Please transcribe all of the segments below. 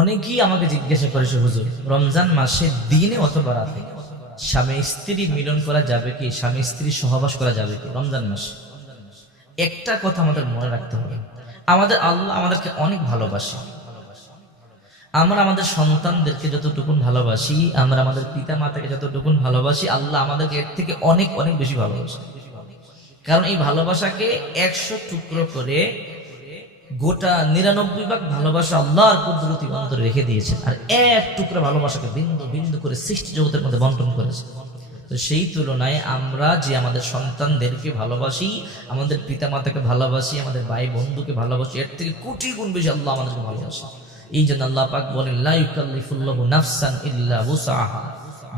অনেকেই আমাকে জিজ্ঞাসা করেছে, হুজুর রমজান মাসে দিনে অথবা রাতে স্বামী স্ত্রী মিলন করা যাবে কি, স্বামী স্ত্রী সহবাস করা যাবে কি রমজান মাসে? একটা কথা আমাদের মনে রাখতে হবে, আমাদের আল্লাহ আমাদেরকে অনেক ভালোবাসে। আমরা আমাদের সন্তানদেরকে যতটুকুন ভালোবাসি, আমরা আমাদের পিতা মাতাকে যতটুকুন ভালোবাসি, আল্লাহ আমাদেরকে এর থেকে অনেক অনেক বেশি ভালোবাসে। কারণ এই ভালোবাসাকে 100 টুকরো করে গোটা 99 ভাগ ভালোবাসা আল্লাহর কুদরতি অন্তরে রেখে দিয়েছেন, আর এক টুকরা ভালোবাসাকে বিন্দু বিন্দু করে সৃষ্টি জগতের মধ্যে বন্টন করেছে। তো সেই তুলনায় আমরা যে আমাদের সন্তানদেরকে ভালোবাসি, আমাদের পিতা মাতাকে ভালোবাসি, আমাদের ভাই বন্ধুকে ভালোবাসি, এর থেকে কোটি গুণ বেশি আল্লাহ আমাদেরকে ভালোবাসে। এই জন্য আল্লাহ পাক বলেন, লা ইউকাল্লিফুল্লাহু নাফসান ইল্লা উসআহা।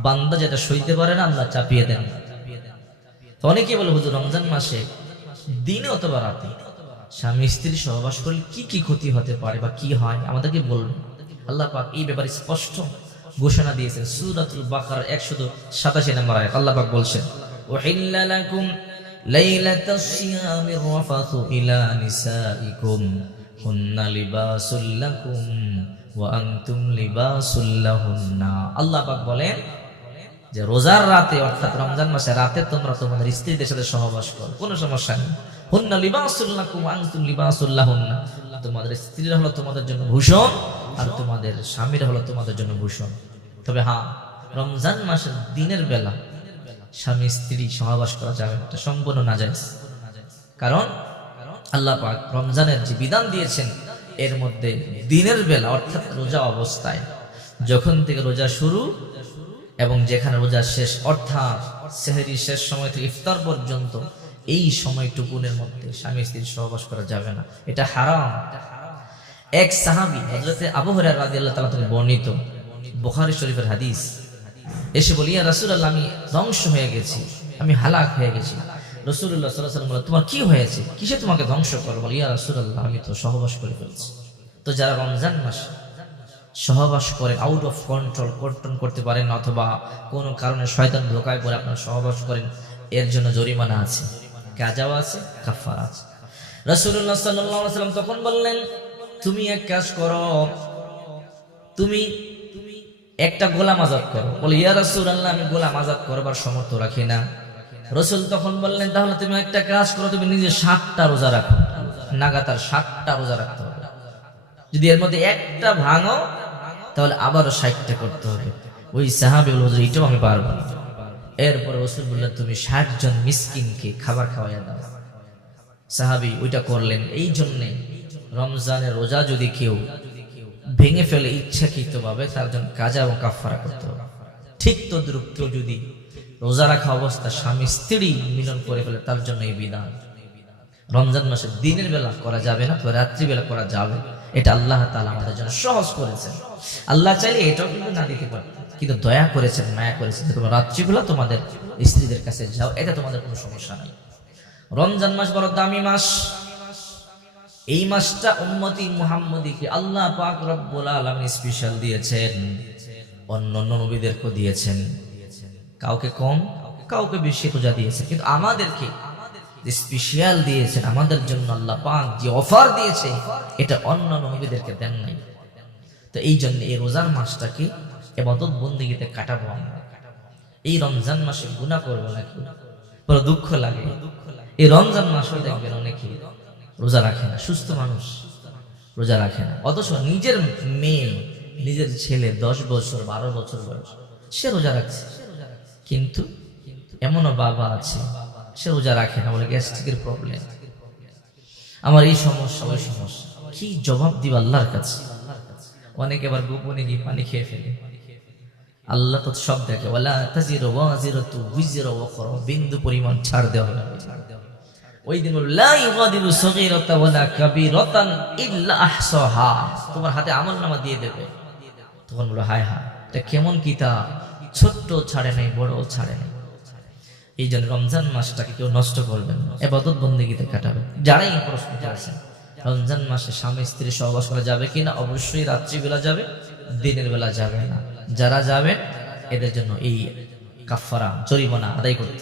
বান্দা যেটা সইতে পারে না আল্লাহ চাপিয়ে দেন। তো অনেকেই বলে, হুজুর রমজান মাসে দিনে অথবা রাতে স্বামী স্ত্রী সহবাস করলে কি কি ক্ষতি হতে পারে বা কি হয় আমাদেরকে বলবেন। আল্লাহ পাক এই ব্যাপারে স্পষ্ট ঘোষণা দিয়েছেন। সূরাতুল বাকারার 187 নম্বর আয়াত আল্লাহ পাক বলছেন, উহিল্লা লাকুম লাইলাতাস সিয়ামির রাফাথু ইলা নিসাইকুম হুন্না লিবাসুল লাকুম ওয়া আনতুম লিবাসুল লাহুন্না। আল্লাহ পাক বলেন যে রোজার রাতে অর্থাৎ রমজান মাসে রাতে তোমরা তোমাদের স্ত্রীদের সাথে সহবাস করো, কোনো সমস্যা নেই। হুন্না লিবাসুল লাকুম ওয়া আনতুম লিবাসুল লাহুন্না। তোমাদের স্ত্রীরা হলো তোমাদের জন্য ভূষণ, আর তোমাদের স্বামীরা হলো তোমাদের জন্য ভূষণ। তবে হ্যাঁ, রমজান মাসের দিনের বেলা স্বামী স্ত্রী সহবাস করা যাবে না, এটা সম্পূর্ণ নাজায়েজ। কারণ আল্লাহ পাক রমজানের যে বিধান দিয়েছেন এর মধ্যে দিনের বেলা অর্থাৎ রোজা অবস্থায়, যখন থেকে রোজা শুরু এবং যেখানে রোজা শেষ অর্থাৎ সেহরি শেষ সময় থেকে ইফতার পর্যন্ত, এই সময়টুকুনের মধ্যে স্বামী স্ত্রী সহবাস করা যাবে না, এটা হারাম। এক সাহাবী হযরতে আবু হুরায়রা রাদিয়াল্লাহু তাআলা থেকে বর্ণিত বুখারী শরীফের হাদিস, এসে বলি, ইয়া রাসূলুল্লাহ, আমি ধ্বংস হয়ে গেছি, আমি হালাক হয়ে গেছি। রাসূলুল্লাহ সাল্লাল্লাহু আলাইহি ওয়াসাল্লাম বললেন, তোমার কি হয়েছে, কিসে তোমাকে ধ্বংস করব? বলি, ইয়া রাসূলুল্লাহ, আমি তো সহবাস করে ফেলেছি। তো যারা রমজান মাসে সহবাস করে আউট অফ কন্ট্রোল কর্তন করতে পারেন না, অথবা কোনো কারণে শয়তান ধোঁকায় পড়ে আপনারা সহবাস করেন, এর জন্য জরিমানা আছে, কাজাও আছে, কাফারা আছে। রাসূলুল্লাহ সাল্লাল্লাহু আলাইহি ওয়াসাল্লাম তখন বললেন, তুমি এক কাজ করো, তুমি একটা গোলাম আজাদ করো। বলে, ইয়া রাসূলুল্লাহ, আমি গোলাম আজাদ করবার সামর্থ্য রাখি না। রাসূল তখন বললেন, তাহলে তুমি একটা কাজ করো, তুমি নিজে 7টা রোজা রাখো, লাগাতার 7টা রোজা রাখতে হবে। যদি এর মধ্যে একটা ভাঙো তাহলে আবারও 60টা করতে হবে। ওই সাহাবী বলল, হুজুর এটাও আমি পারবো না। এরপরে রাসূল বললেন, তুমি 60 জন মিসকিনকে খাবার খাওয়াইয়া দাও। সাহাবী ওইটা করলেন। এই জন্যে রমজানের রোজা যদি কেউ ভেঙে ফেলে ইচ্ছাকৃতভাবে, তার জন্য কাজা এবং কাফারা করতে হবে। ঠিক তদ্রুপ কেউ যদি রোজা রাখা অবস্থা স্বামী স্ত্রী মিলন করে ফেলে, তার জন্য এই বিধান। রমজান মাসে দিনের বেলা করা যাবে না, তবে রাত্রি বেলা করা যাবে। এটা আল্লাহ তাআলা আমাদের জন্য সহজ করেছেন। আল্লাহ চাইলে এটাও কিন্তু না দিতে পারেন, কিন্তু দয়া করেছেন, মায়া করেছেন, তোমরা রাত্রিবেলা তোমাদের স্ত্রীদের কাছে যাও, এটা তোমাদের কোনো সমস্যা নাই। রমজান মাস বড় দামি মাস। এই মাসটা উম্মতি মুহাম্মদীকে আল্লাহ পাক রব্বুল আলামিন স্পেশাল দিয়েছেন, অন্য নবীদেরকে দিয়েছেন, কাউকে কম কাউকে বেশি রোজা দিয়েছেন, কিন্তু আমাদেরকে স্পেশাল দিয়েছেন। আমাদের জন্য আল্লাহ পাক যে অফার দিয়েছে, এটা অন্য নবীদেরকে দেন নাই। তো এই জন্য এই রোজার মাসটাকে ইবাদত বন্দেগীতে কাটাবো আমরা। এই রমজান মাসে গুনাহ করবো নাকি, বড় দুঃখ লাগে। এই রমজান মাসে দেখবেন অনেকে রোজা রাখে না, সুস্থ মানুষ রোজা রাখে না, অথচ নিজের মেয়ে নিজের ছেলে 10 বছর 12 বছর বয়স, সে রোজা রাখছে। কিন্তু এমনও বাবা আছে, সে রোজা রাখে না, বলে গ্যাস্ট্রিকের প্রবলেম, আমার এই সমস্যা ওই সমস্যা। কি জবাব দিব আল্লাহর কাছে? অনেকে আবার গোপনে গিয়ে পানি খেয়ে ফেলে। আল্লাহ তো সব দেখে, ওয়ালা তাজিরু ওয়াজিরাতু উযরা উখরা, বিন্দু পরিমাণ ছাড় দেওয়া হবে। ওই দিন বলল, লা ইউগাদিরু সগীরাতান ওয়ালা কাবীরাতান ইল্লা আহসাহা, তোমার হাতে আমলনামা দিয়ে দেবে। তখন বলল, হায় হায়, এটা কেমন কিতাব, ছোট্ট ছাড়ে নাই, বড় ছাড়ে নাই। এই জন্য রমজান মাসটাকে কেউ নষ্ট করবেন না, ইবাদত বন্দেগীতে কাটাবেন। যারাই প্রশ্ন করেছেন রমজান মাসে স্বামী স্ত্রী সহবাস করা যাবে কিনা, অবশ্যই রাত্রিবেলা যাবে, দিনের বেলা যাবে না। যারা যাবেন এদের জন্য এই কাফারা জরিমানা আদায় করতে